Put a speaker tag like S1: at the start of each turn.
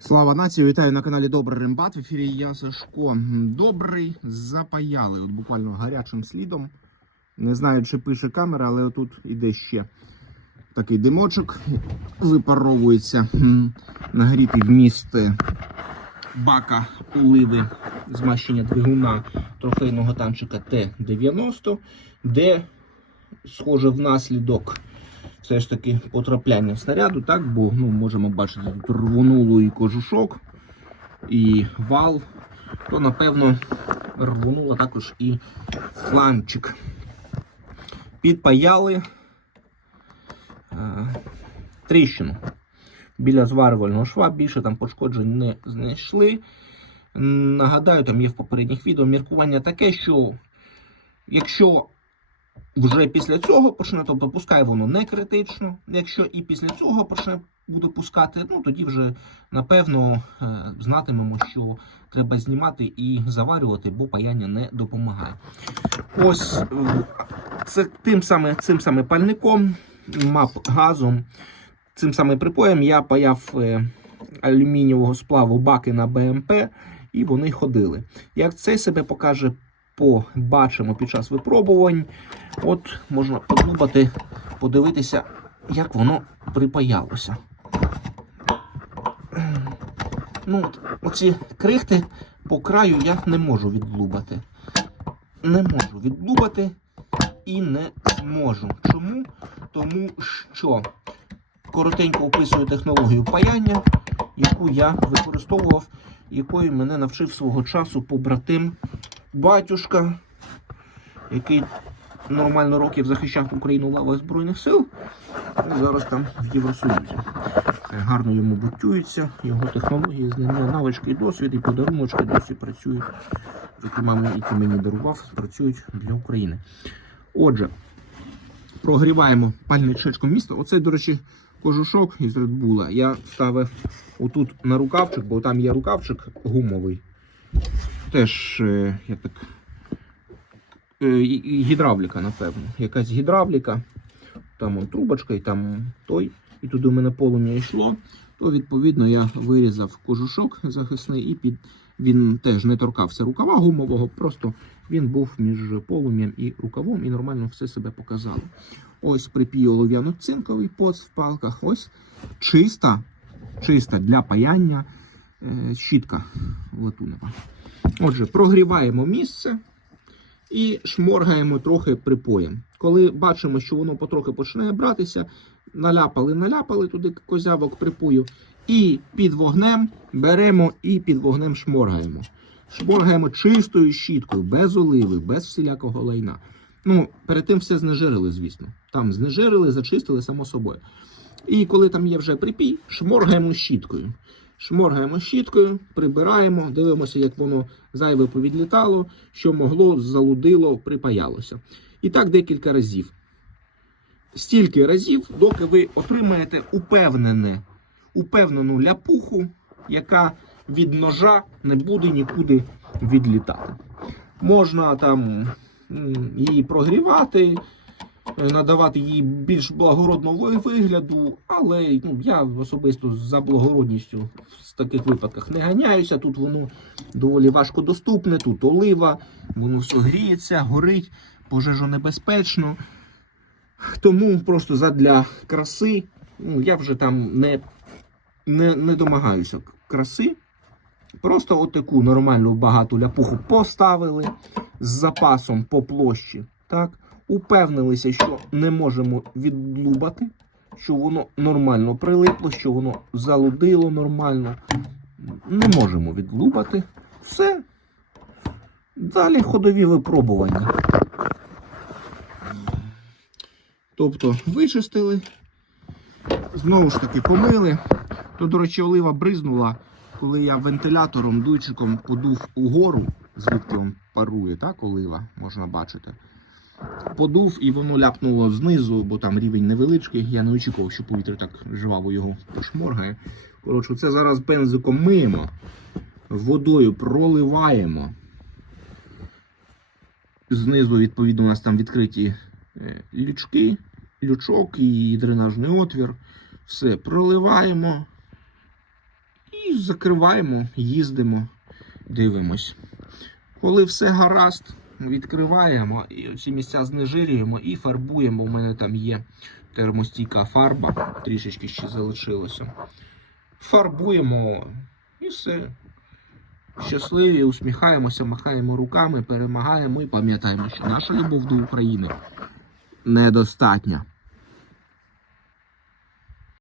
S1: Слава нації! Вітаю на каналі Добрий Римбат. В ефірі я Сашко. Добрий запаяли. От буквально гарячим слідом. Не знаю, чи пише камера, але отут іде ще такий димочок. Випаровується нагрітий вміст е, бака оливи змащення двигуна трофейного танчика Т-90, де, схоже, внаслідок все ж таки потрапляння снаряду, так, бо ну, можемо бачити рвонуло і кожушок, і вал, то напевно рвонуло також і фланчик. Підпаяли е, тріщину біля зварювального шва, більше там пошкоджень не знайшли. Нагадаю, там є в попередніх відео міркування таке, що якщо вже після цього почне, тобто пускай воно не критично. Якщо і після цього почне буде пускати, ну тоді вже напевно е, знатимемо, що треба знімати і заварювати, бо паяння не допомагає. Ось е, це тим саме, цим саме пальником, мап газом, цим саме припоєм я паяв е, алюмінієвого сплаву баки на БМП, і вони ходили. Як це себе покаже, побачимо під час випробувань. От можна подумати, подивитися, як воно припаялося. Ну, от, оці крихти по краю я не можу відлубати. Не можу відлубати і не можу. Чому? Тому що коротенько описую технологію паяння, яку я використовував, якою мене навчив свого часу побратим батюшка, який нормально років захищав Україну в Збройних сил. І зараз там в Євросоюзі. Гарно йому бутюється, його технології, знання, навички і досвід, і подаруночки досі працюють. Зокрема, які мені дарував, працюють для України. Отже, прогріваємо пальничечком міста. Оце, до речі, кожушок із Bull. Я ставив отут на рукавчик, бо там є рукавчик гумовий. Теж, е, я так Е, гідравліка, напевно. Якась гідравліка, там он трубочка, і там той, і туди в мене полум'я йшло. То відповідно я вирізав кожушок захисний, і під він теж не торкався рукава гумового, просто він був між полум'ям і рукавом, і нормально все себе показало. Ось припій олов'яно-цинковий поц в палках. Ось чиста, чиста для паяння е, щітка латунова. Отже, прогріваємо місце і шморгаємо трохи припоєм. Коли бачимо, що воно потрохи починає братися, наляпали, наляпали туди козявок припою, і під вогнем беремо і під вогнем шморгаємо. Шморгаємо чистою щіткою, без оливи, без всілякого лайна. Ну, перед тим все знежирили, звісно. Там знежирили, зачистили само собою. І коли там є вже припій, шморгаємо щіткою. Шморгаємо щіткою, прибираємо, дивимося, як воно зайве повідлітало, що могло, залудило, припаялося. І так декілька разів. Стільки разів, доки ви отримаєте упевнене, упевнену ляпуху, яка від ножа не буде нікуди відлітати. Можна там її прогрівати, надавати їй більш благородного вигляду, але ну, я особисто за благородністю в таких випадках не ганяюся. Тут воно доволі важко доступне, тут олива, воно все гріється, горить, пожежонебезпечно. Тому просто задля краси ну, я вже там не, не, не домагаюся краси. Просто отаку нормальну багату ляпуху поставили з запасом по площі. Так? Упевнилися, що не можемо відлубати, що воно нормально прилипло, що воно залудило нормально. Не можемо відлубати. Все. Далі ходові випробування. Тобто вичистили, знову ж таки помили. То, до речі, олива бризнула, коли я вентилятором, дуйчиком подув угору, звідки він парує, так, олива, можна бачити. Подув і воно ляпнуло знизу, бо там рівень невеличкий. Я не очікував, що повітря так жваво його пошморгає. Коротше, це зараз бензиком миємо, водою проливаємо. Знизу, відповідно, у нас там відкриті е, лючки, лючок і дренажний отвір. Все проливаємо і закриваємо, їздимо, дивимось. Коли все гаразд, відкриваємо і ці місця знежирюємо і фарбуємо. У мене там є термостійка фарба, трішечки ще залишилося. Фарбуємо і все. Щасливі, усміхаємося, махаємо руками, перемагаємо і пам'ятаємо, що наша любов до України недостатня.